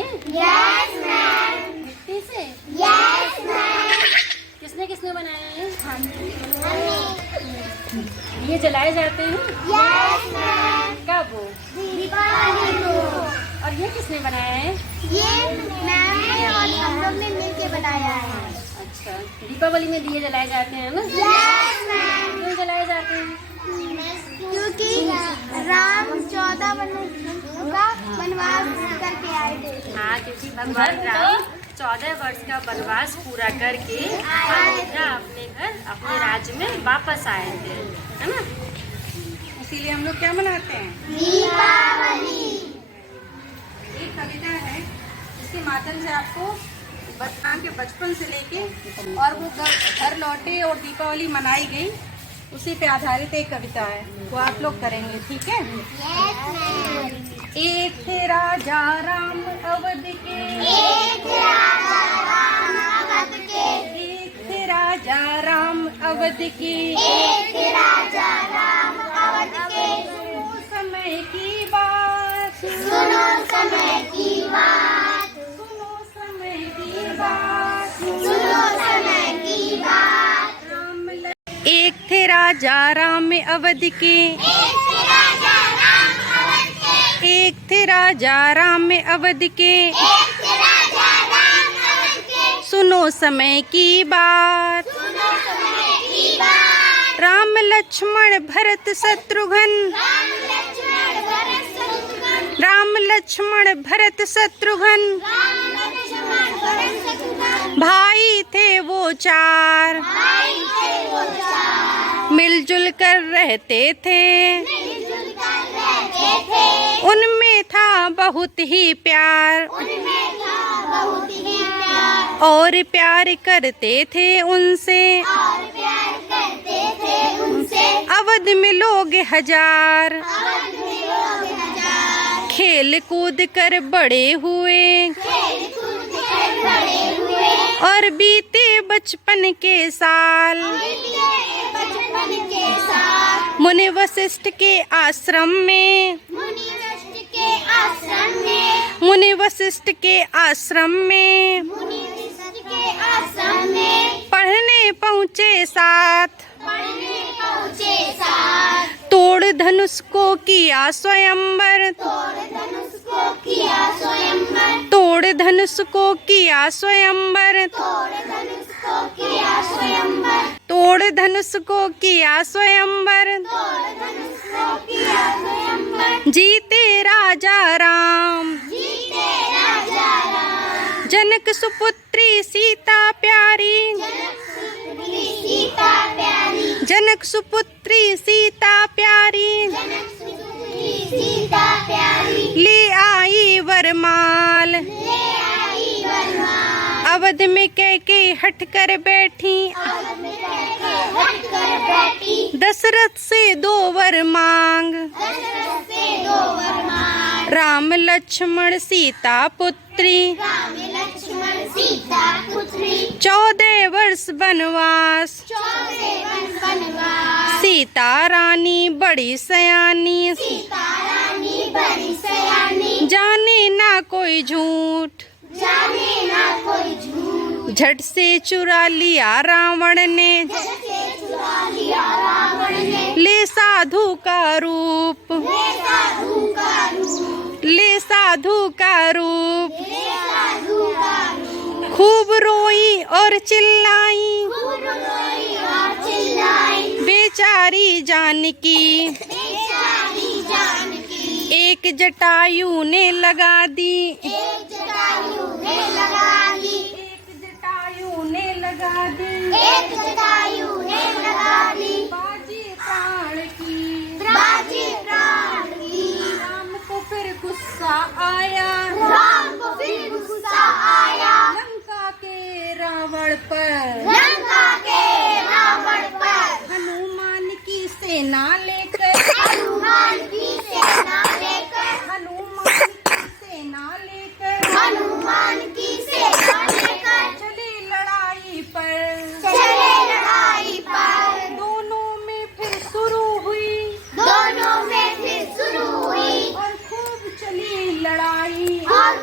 बनाई है? Yes ma'am. मिट्टी से? Yes ma'am. किसने किसने बनाया है? हमने। ये जलाए जाते हैं? Yes ma'am. कब? दीपावली को। और ये किसने बनाया है? ये मैम ने और हम लोग ने मिलके बनाया है। अच्छा, दीपावली में दिए जलाए जाते हैं ना? Yes ma'am. क्यों जलाए जाते हैं? क्योंकि राम 14 का वनवास करके आए थे। हाँ, क्योंकि भगवान राम 14 वर्ष का वनवास पूरा करके अयोध्या अपने घर अपने राज्य में वापस आए थे, है ना? इसीलिए हम लोग क्या मनाते हैं? दीपावली। एक कविता है जिसके माध्यम से आपको बच्चा के बचपन से लेके और वो घर लौटे और दीपावली मनाई गई, उसी पे आधारित एक कविता है, वो आप लोग करेंगे, ठीक है? Yes ma'am. एक थे राजा राम अवध के, एक राजा राम अवध के, एक थे राजा राम अवध के, एक राजा राम अवध के। सुनो समय की बात, सुनो समय की बात, सुनो समय की बात, सुनो समय की बात। एक थे राजा राम अवध के, एक राजा राम अवध के, एक थे राजा राम अवध के, एक राजा राम अवध के। सुनो समय की बात, सुनो समय की बात। राम लक्ष्मण भरत शत्रुघ्न, राम लक्ष्मण भरत शत्रुघ्न, राम लक्ष्मण भरत शत्रुघ्न, राम लक्ष्मण भरत शत्रुघ्न। भाई थे वो चार, भाई थे वो चार, मिलजुल कर रहते थे, मिलजुल कर रहते थे। उनमें था बहुत ही प्यार, उनमें था बहुत ही प्यार, और प्यार करते थे उनसे, और प्यार करते थे उनसे। अवध में लोग हजार, अवध में लोग हजार, खेल कूद कर बड़े हुए, खेल कूद कर बड़े हुए। और बीते बचपन के साल, बीते बचपन के साथ मुनि वशिष्ठ के आश्रम में, मुनि वशिष्ठ के आश्रम में, मुनि वशिष्ठ के आश्रम में मुनि वशिष्ठ के आश्रम में पढ़ने पहुँचे साथ, पढ़ने पहुँचे साथ। तोड़ धनुष को किया स्वयंवर, तोड़ धनुष को किया स्वयंवर, तोड़ धनुष को किया स्वयंवर, तोड़ धनुष को किया स्वयंवर, तोड़ धनुष को किया स्वयंवर, तोड़ धनुष को किया स्वयंवर। जीते राजा राम, जीते राजा राम, जनक सुपुत्री सीता प्यारी, जनक सुपुत्री सीता प्यारी, जनक सुपुत्री सीता प्यारी, जनक सुपुत्री सीता प्यारी। ले आई वरमाल, ले आई वरमाल, अवध में कैके हट कर बैठी, अवध में कैके हट कर बैठी। दशरथ से 2 वर मांग, दशरथ से 2 वर मांग, राम लक्ष्मण सीता पुत्री, राम लक्ष्मण सीता पुत्री। 14 वर्ष वनवास, 14 वर्ष वनवास, सीता रानी बड़ी सयानी, सीता रानी बड़ी सयानी। जाने ना कोई झूठ, जाने ना कोई झूठ, झट से चुरा लिया रावण ने, जैसे चुरा लिया रावण ने। ले साधु का रूप, ले साधु का रूप, ले साधु का रूप, ले साधु का रूप। खूब रोई और चिल्लाई, खूब रोई और चिल्लाई, बेचारी जानकी, बेचारी जानकी। एक जटायु ने लगा दी, एक जटायु ने लगा दी, एक जटायु ने लगा दी, एक जटायु ने लगा दी। बाजी प्राण की, बाजी प्राण की, राम को फिर गुस्सा आया, राम को फिर गुस्सा आया, लंका के रावण पर, लंका के रावण पर। हनुमान की सेना लेकर, हनुमान की सेना लेकर, हनुमान की सेना लेकर, हनुमान की सेना लेकर चले लड़ाई पर, चले लड़ाई पर। दोनों में फिर शुरू हुई, दोनों में फिर शुरू हुई, और खूब चली लड़ाई, और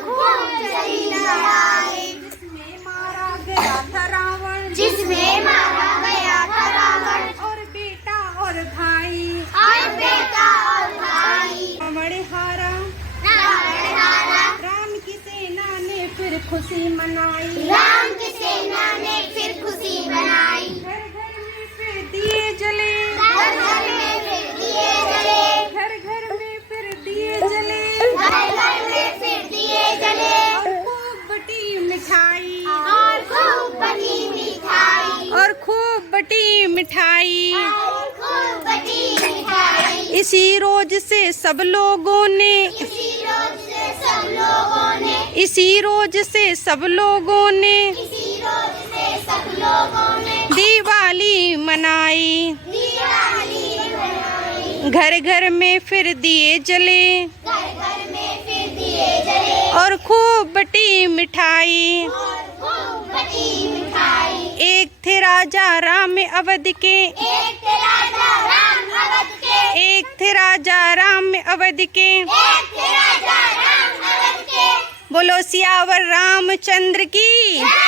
खुशी मनाई। राम की सेना ने फिर खुशी बनाई। घर घर में फिर दिए जले। घर घर में फिर दिए जले। घर घर में फिर दिए जले। घर घर में फिर दिए जले। और खूब बटी मिठाई। और खूब बटी मिठाई। और खूब बटी मिठाई। और खूब बटी मिठाई। इसी रोज से सब लोगों ने। इसी रोज से सब लोगों ने। इसी रोज से सब लोगों ने। इसी रोज से सब लोगों ने दिवाली मनाई। दिवाली मनाई। घर घर में फिर दिए जले। घर घर में फिर दिए जले। और खूब बटी मिठाई। और खूब बटी मिठाई। एक थे राजा राम अवध के। एक थे राजा राम अवध के। एक थे राजा राम अवध के। एक थे राजा राम अवध के। बोलो सियावर रामचंद्र की। जय।